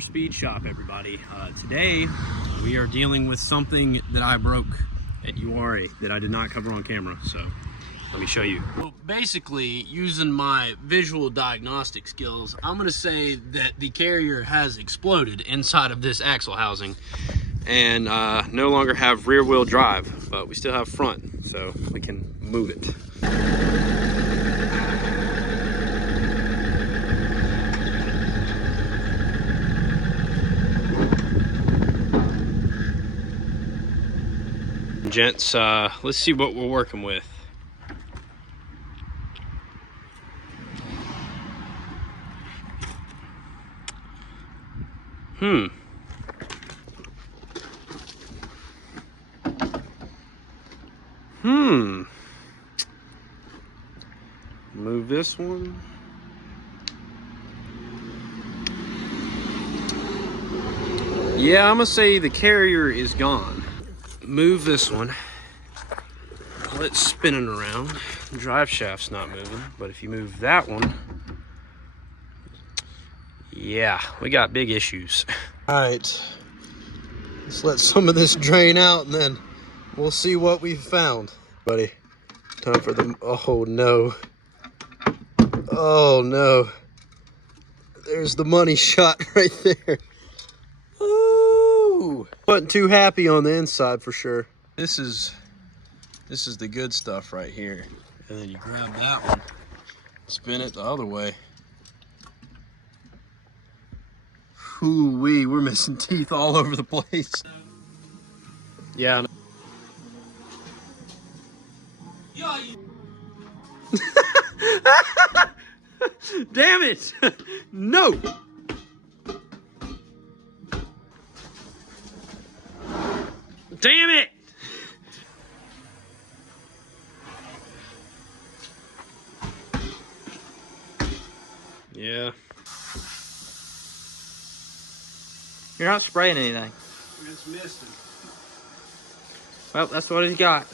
Motor Speed Shop, everybody. Today we are dealing with something that I broke at URA that I did not cover on camera, so let me show you. Well, basically, using my visual diagnostic skills, I'm going to say that the carrier has exploded inside of this axle housing and no longer have rear wheel drive, but we still have front, so we can move it. Gents, let's see what we're working with. Move this one. Yeah, I'm gonna say the carrier is gone. Move this one. While it's spinning around, the drive shaft's not moving, but if you move that one, yeah, we got big issues. All right, let's let some of this drain out and then we'll see what we've found. Buddy, time for the, oh no. Oh no. There's the money shot right there. Ooh. Wasn't too happy on the inside for sure. This is the good stuff right here. And then you grab that one, spin it the other way. Ooh-wee, we're missing teeth all over the place. Yeah. Damn it! No! Damn it! Yeah. You're not spraying anything. It's missing. Well, that's what he's got.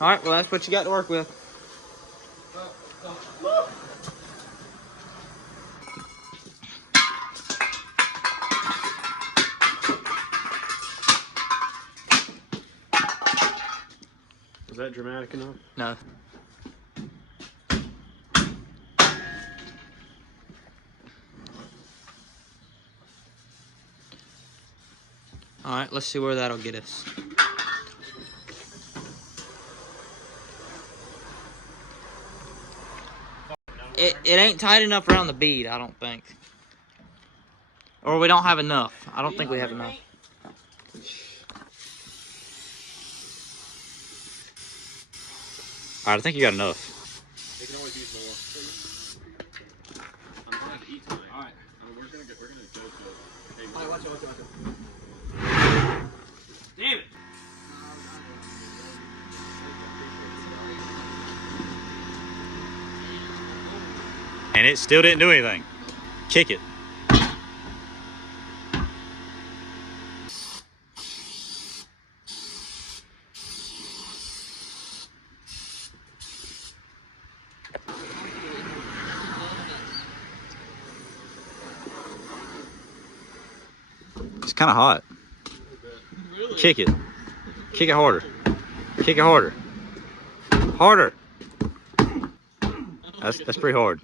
Alright, well that's what you got to work with. Was that dramatic enough? No. Alright, let's see where that'll get us. It ain't tight enough around the bead, I don't think. Or we don't have enough. I don't think we have enough. Alright, I think you got enough. They can always use more. I'm trying to eat something. Alright, we're gonna go to it. Hey, watch it. Damn it! And it still didn't do anything. Kick it. It's kind of hot. Really? Kick it. Kick it harder. Kick it harder. Harder. That's pretty hard.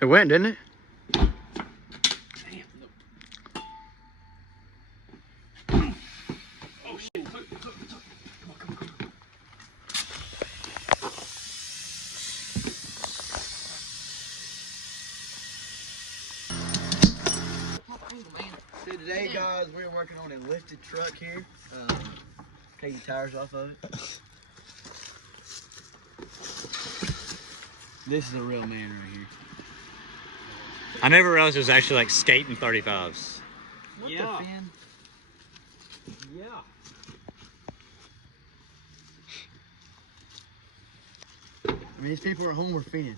It went, didn't it? Oh shit! Come on. So today, guys, we're working on a lifted truck here. Take the tires off of it. This is a real man right here. I never realized it was actually like skating 35s. What Yeah. the fin? Yeah. I mean, these people at home were finning.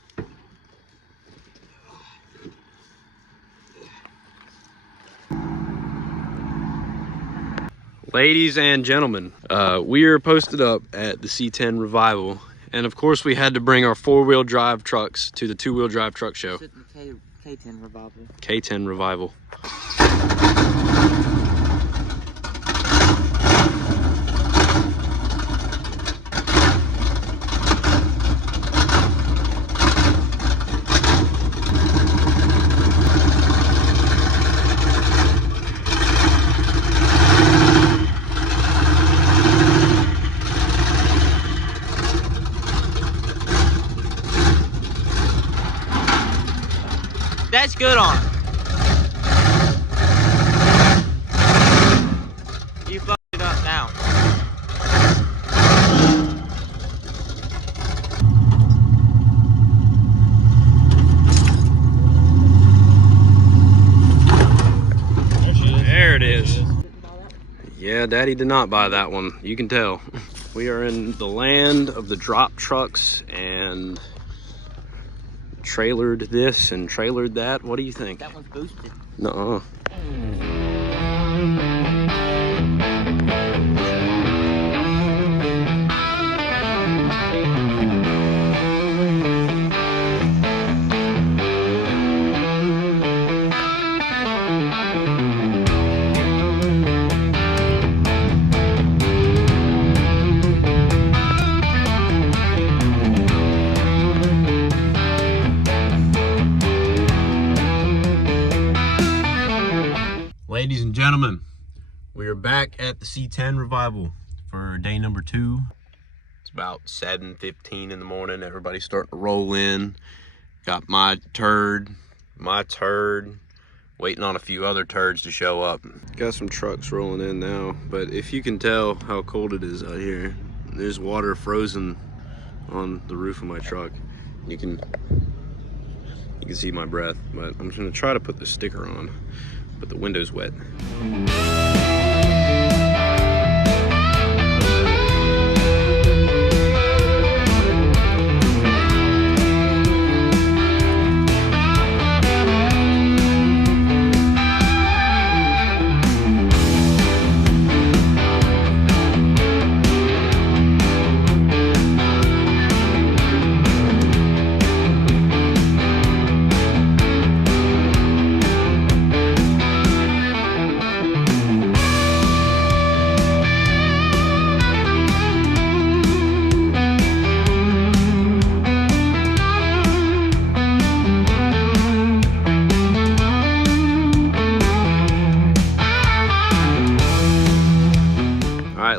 Ladies and gentlemen, we are posted up at the C10 Revival, and of course we had to bring our 4-wheel drive trucks to the 2-wheel drive truck show. K10 Revival. K10 Revival. That's good on it. You fucked it up now. There it is. Yeah, Daddy did not buy that one. You can tell. We are in the land of the drop trucks and trailered this and trailered that. What do you think? That one's boosted. Nuh-uh. Ladies and gentlemen, we are back at the C10 Revival for day number 2. It's about 7:15 in the morning. Everybody's starting to roll in. Got my turd, waiting on a few other turds to show up. Got some trucks rolling in now, but if you can tell how cold it is out here, there's water frozen on the roof of my truck. You can see my breath, but I'm just gonna try to put the sticker on. But the window's wet.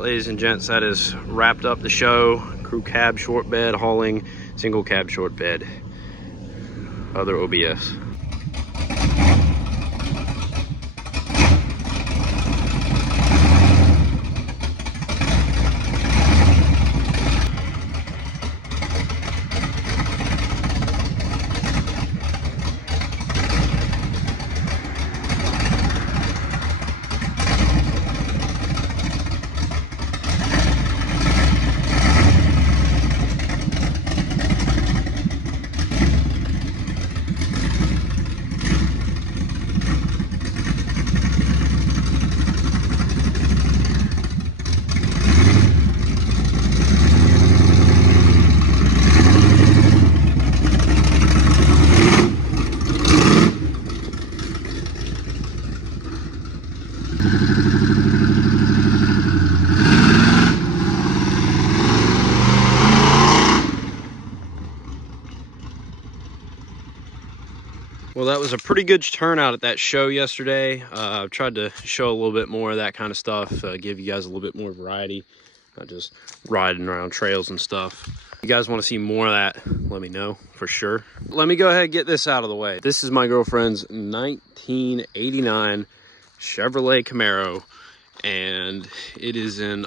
Ladies and gents, that is wrapped up the show. Crew cab short bed hauling, single cab short bed, other OBS. Well, that was a pretty good turnout at that show yesterday. I've tried to show a little bit more of that kind of stuff, give you guys a little bit more variety, not just riding around trails and stuff. If you guys want to see more of that, let me know for sure. Let me go ahead and get this out of the way. This is my girlfriend's 1989 Chevrolet Camaro, and it is in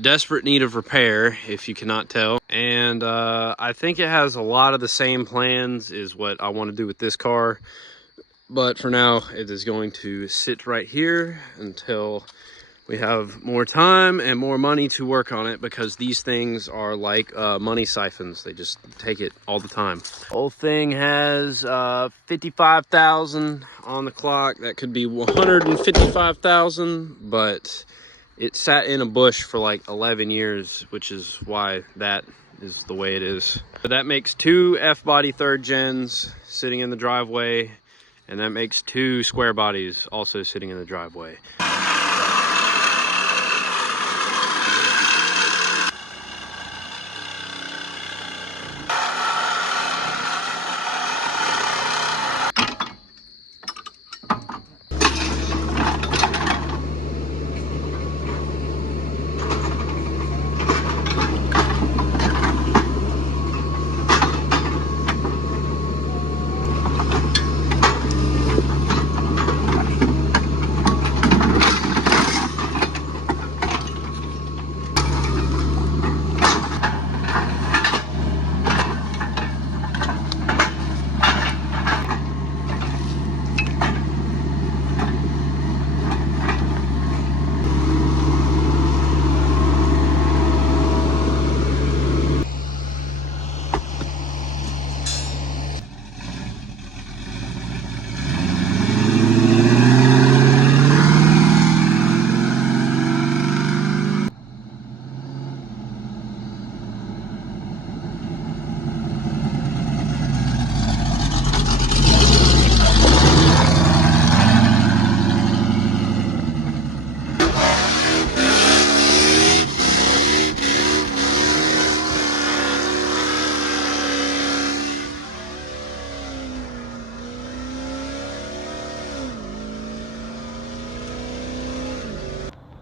desperate need of repair, if you cannot tell. And I think it has a lot of the same plans as what I want to do with this car, but for now it is going to sit right here until we have more time and more money to work on it, because these things are like money siphons. They just take it all the time. Whole thing has 55,000 on the clock. That could be 155,000, but It sat in a bush for like 11 years, which is why that is the way it is. So that makes 2 F-body 3rd gens sitting in the driveway, and that makes 2 square bodies also sitting in the driveway.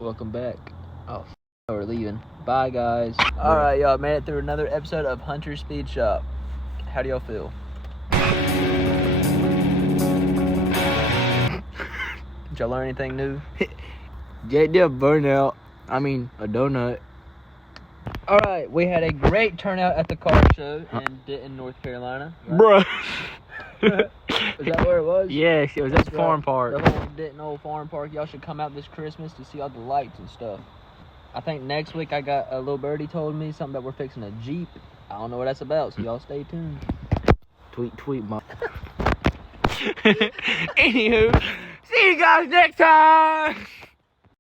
Welcome back. Oh, we're leaving. Bye, guys. All right, y'all made it through another episode of Hunter Speed Shop. How do y'all feel? Did y'all learn anything new? JD burnout. I mean, a donut. All right, we had a great turnout at the car show in Denton, North Carolina. Right? Bruh. Is that where it was? Yes, it was at the That's farm right. park. The whole Denton Old Farm Park. Y'all should come out this Christmas to see all the lights and stuff. I think next week I got a little birdie told me something that we're fixing a Jeep. I don't know what that's about, so y'all stay tuned. Tweet, mom. Anywho, see you guys next time.